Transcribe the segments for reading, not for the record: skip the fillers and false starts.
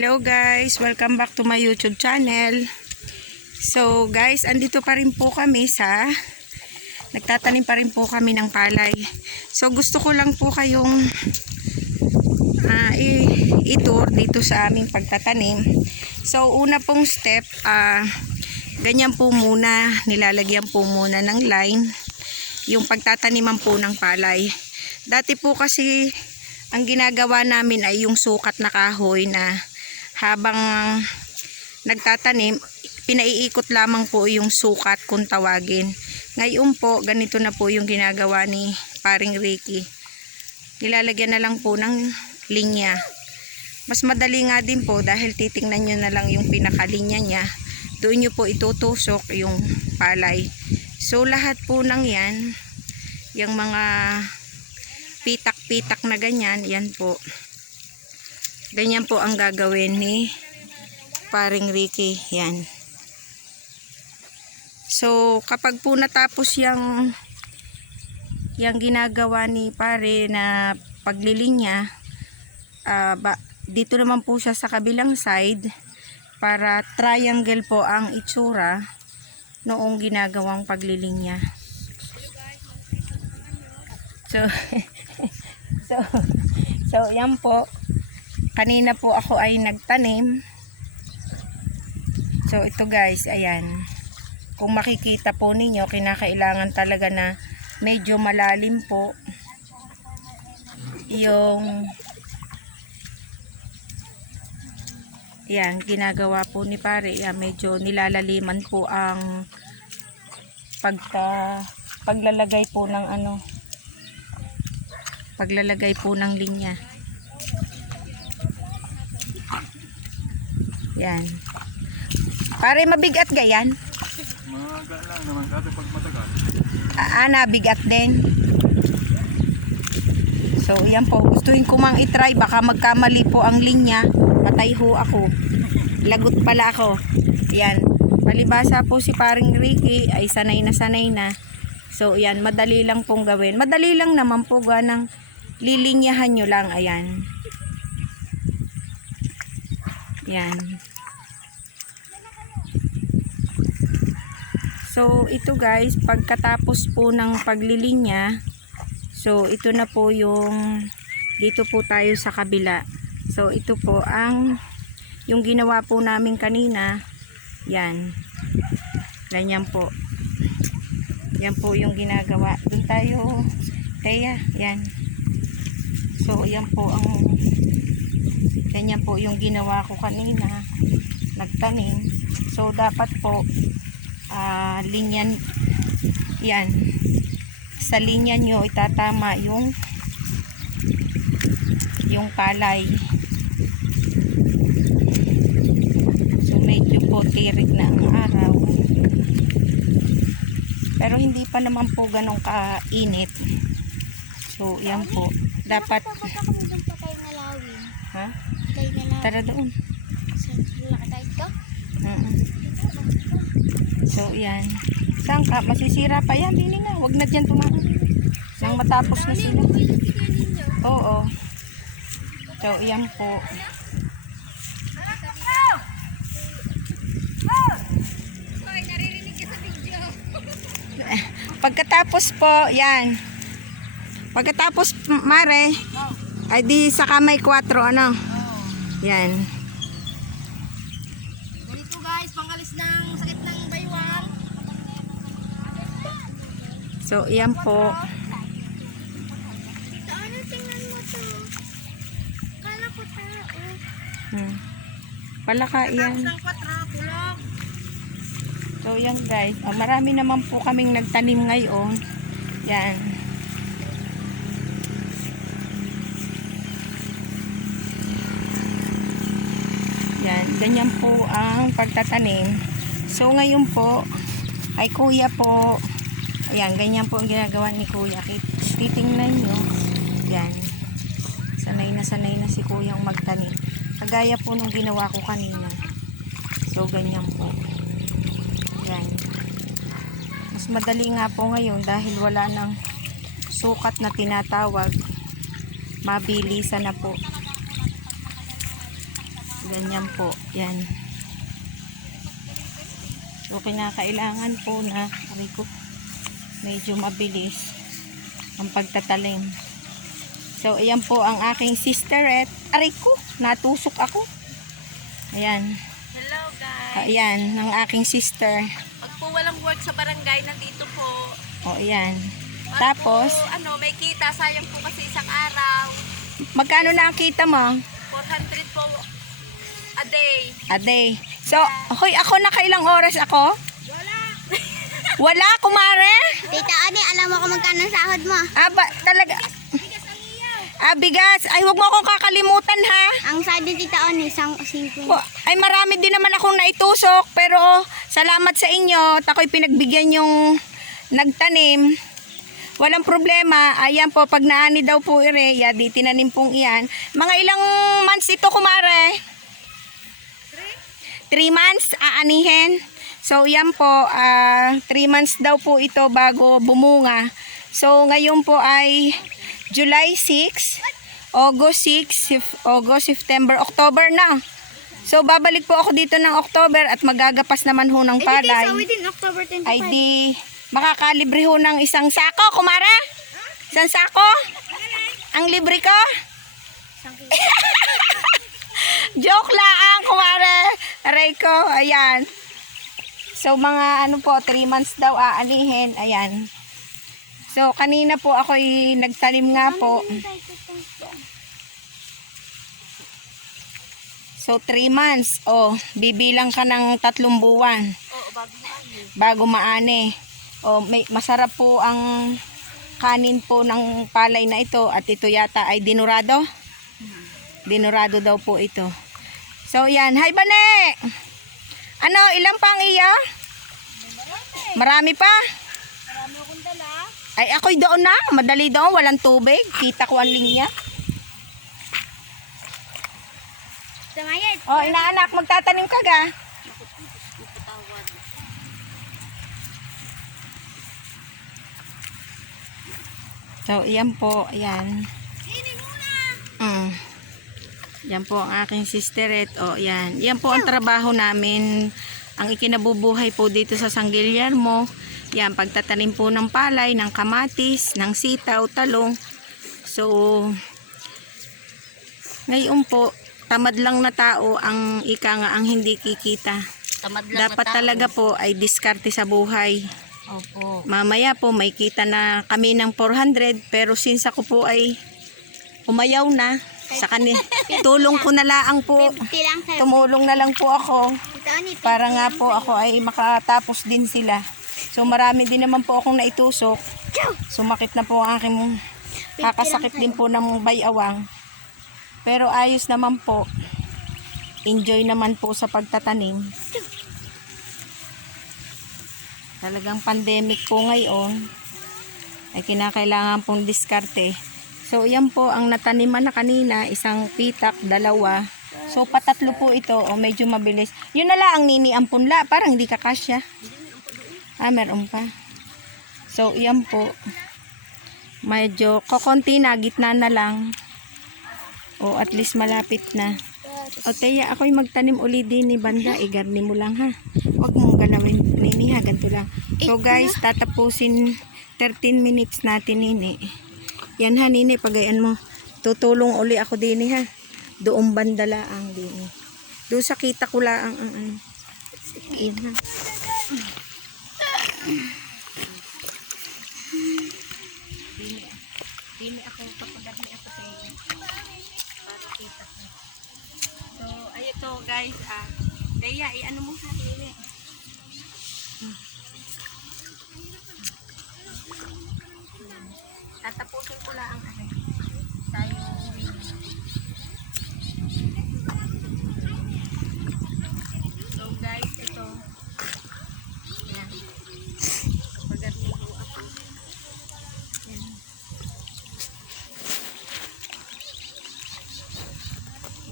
Hello guys, welcome back to my YouTube channel. So guys, andito pa rin po kami nagtatanim pa rin po kami ng palay. So gusto ko lang po kayong i-tour dito sa aming pagtatanim. So una pong step, ganyan po muna, nilalagyan po muna ng line yung pagtataniman po ng palay. Dati po kasi ang ginagawa namin ay yung sukat na kahoy na habang nagtatanim, pinaiikot lamang po yung sukat kung tawagin. Ngayon po, ganito na po yung ginagawa ni Paring Ricky. Nilalagyan na lang po ng linya. Mas madali nga din po dahil titingnan nyo na lang yung pinakalinya niya. Doon nyo po itutusok yung palay. So lahat po ng yan, yung mga pitak-pitak na ganyan, yan po. Ganyan po ang gagawin ni Paring Ricky. Yan. So, kapag po natapos yung ginagawa ni Pare na paglilinya, dito naman po siya sa kabilang side para triangle po ang itsura noong ginagawang paglilinya. So, yan po. Kanina po ako ay nagtanim. So, ito guys, ayan. Kung makikita po ninyo, kinakailangan talaga na medyo malalim po yung yan, ginagawa po ni Pare. Yan, medyo nilalaliman po ang paglalagay po ng paglalagay po ng linya. Yan. Pare, mabigat gayan? Maga lang naman kasi pag matagal. Nabigat din. So, yan po. Gustuin ko mang itry. Baka magkamali po ang linya. Patay ho ako. Lagot pala ako. Yan. Palibasa po si Paring Ricky ay sanay na. So, yan. Madali lang pong gawin. Madali lang naman po ganang lilinyahan nyo lang. Ayan. Yan. So, ito guys, pagkatapos po ng paglilinya, so, ito na po dito po tayo sa kabila. So, ito po yung ginawa po namin kanina. Yan. Ganyan po. Yan po yung ginagawa. Doon tayo, Teya. Yan. So, yan po ganyan po yung ginawa ko kanina. Nagtanim. So, dapat po, linyan, yan. Sa linya nyo, itatama yung palay. So, medyo po tirik na ang araw. Pero hindi pa naman po ganong kainit. So, yan po. Dapat, ha? Tara doon. So, yan. Saan ka? Masisira pa yan. Dini na. Huwag na dyan tumaan. Nang matapos na sila. Oo. So, yan po. Pagkatapos po, yan. Pagkatapos, Mare, ay di sa kamay 4, ano? Yan. Ganito guys, pangalis ng sakit ng baywang. So, yan po. Ano, tingnan mo to. Kala ko tao. Palaka yan. Tapos ng 4, kulog. So, yan guys. Marami naman po kaming nagtanim ngayon. Yan. Yan. Ganyan po ang pagtatanim. So, ngayon po, ay kuya po. Ayan, ganyan po ang ginagawa ni kuya. Titingnan nyo. Yan. Sanay na si kuyang magtanim. Kagaya po nung ginawa ko kanina. So, ganyan po. Yan. Mas madali nga po ngayon dahil wala nang sukat na tinatawag. Mabilisan na po. Ganyan po. Yan. So, kinakailangan po na medyo mabilis ang pagtatalim. So, ayan po ang aking sisterette. Aray ko, natusok ako. Ayan. Hello guys. Ayan, ng aking sister. Pag po walang work sa barangay, nandito po. O, ayan. Para Tapos, po, may kita. Sayang po kasi isang araw. magkano na ang kita mo? 400 po a day. A day. So, hoy, ako nakailang oras ako? Wala. Wala, kumare? Tita Ani, alam mo kung magkano ang sahod mo? Talaga. Bigas ang iyaw. Bigas. Ay, huwag mo akong kakalimutan, ha? Ang sahod ni Tita Ani, 5. Ay, marami din naman akong naitusok. Pero, salamat sa inyo. At ako'y pinagbigyan yung nagtanim. Walang problema. Ayan po, pag naani daw po ireya, di tinanim pong iyan. Mga ilang months ito, kumare? 3 months aanihin. So, yan po, 3 months daw po ito bago bumunga. So, ngayon po ay July 6, August 6, August, September, October na. So, babalik po ako dito ng October at magagapas naman ho ng palay. within October 25. Ay di, makakalibre ho ng isang sako, kumara? Isang sako? Ang libre ko? Joke lang, kumare. Aray ko, ayan. So, mga ano po, 3 months daw aanihin. Ayan. So, kanina po ako'y nagtanim nga po. So, 3 months. Oh, bibilang ka ng 3 buwan. Oo, Bago maani. Oh, masarap po ang kanin po ng palay na ito. At ito yata ay dinurado. Dinurado daw po ito. So, yan. Hi, Bane! Ano, ilang pang iya? Marami pa? Marami akong dala. Ay, ako'y doon na. Madali doon. Walang tubig. Kita ko ang linya. Tamayad. Oh, inaanak. Magtatanim ka ga. So, yan po. Ayan. Yan po ang aking sisterette. O, yan. Yan po ang trabaho namin. Ang ikinabubuhay po dito sa San Guillermo. Yan, pagtatanim po ng palay, ng kamatis, ng sitaw, talong. So, ngayon po, tamad lang na tao ang ika nga ang hindi kikita. Tamad lang Dapat talaga po ay diskarte sa buhay. Opo. Mamaya po may kita na kami ng 400 pero since ako po ay umayaw na sa kanila, tulong ko na lang po. 50 lang sa'yo. Tumulong na lang po ako Tita Ani, para nga po ako ay makatapos din sila. So marami din naman po akong naitusok. Sumakit na po ang aking kakasakit din po ng bayawang. Pero ayos naman po. Enjoy naman po sa pagtatanim. Talagang pandemic po ngayon ay kinakailangan pong diskarte. So yan po ang nataniman na kanina, isang pitak, 2. So patatlo po ito o medyo mabilis. Yun na lang ang nini ang punla, parang hindi kakasya. Meron pa. So yan po. Medyo kokonti na, gitna na lang. O at least malapit na. O Teya, ako'y magtanim uli din ni Banda. Igarni mo lang ha. Huwag mong galawin, Nini ha. Ganito lang. So guys, tatapusin 13 minutes natin, Nini. Yan ha, Nini. Pagayan mo. Tutulong uli ako din ha. Doong banda laang din. Doon sa kita ko laang ang ano. Sige ha. Dini ako papagarni ako sa inyo. Para kita ko. So, ayito guys, Daya, i-ano mo sa Dini. Tatapusin ko lang ang ano. Tayo. So guys, ito. Yan. Papagarni ko ako. Yan.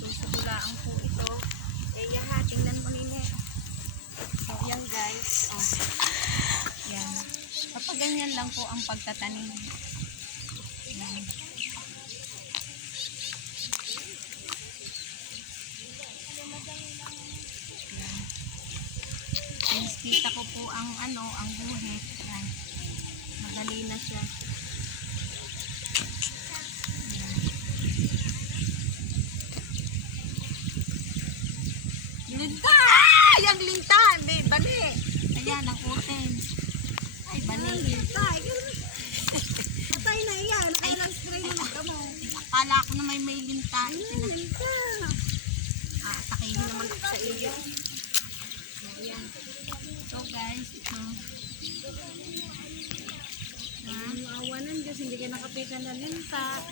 Tusulaan po ito. Kaya ha, tingnan mo nila. So, yan guys. Oh. Yan. Kapag ganyan lang po ang pagtatanim. Yan. Nakita ko po ang ang guhit. Ayan. Madali na siya. Linta! Ay, ang linta! Bani! Ayan, ang uten. Ay, bani. Linta! Patay na yan. Ay, spray na magkamo. Akala ko na may linta. Linta! Takihin naman ko sa iyo. Ayan. So guys, ito. Awanan Diyos, hindi ka nakapitan na linta.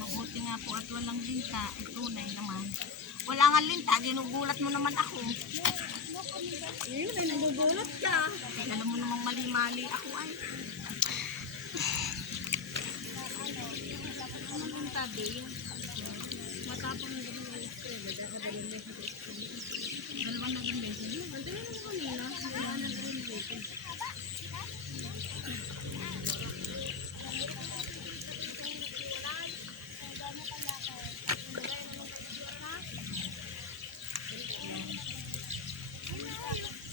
Mabuti nga po at walang linta. Tunay naman. Wala nga linta, ginugulat mo naman ako. Ayun, ay nagugulat ka. Ay, alam mo namang mali-mali ako ay. Ano bang tabi? Matapang na din ang spray. Dalawang beses. Dalawang naging beses. Ang dala naman kanina. Wala na rin dito.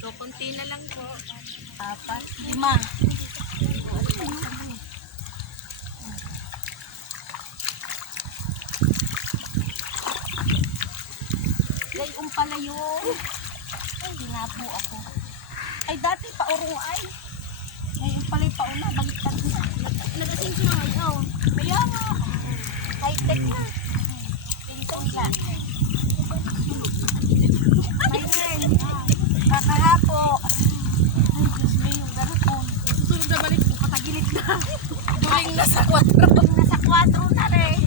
So, konti na lang po. 4, 5. Gayon pala yun. Ay, hinapo ako. Ay, dati paurong ay. Ngayon pala yung pauna, baliktad na. Nag-asing siya ngayon. Kaya nga. High-tech na. Tingkong na. Ayun. Kakahapo. Ay, Diyos me, yung garupon. Susunod na balik ko, patagilid na. Duling na sa 4. Duling na sa 4 na rin.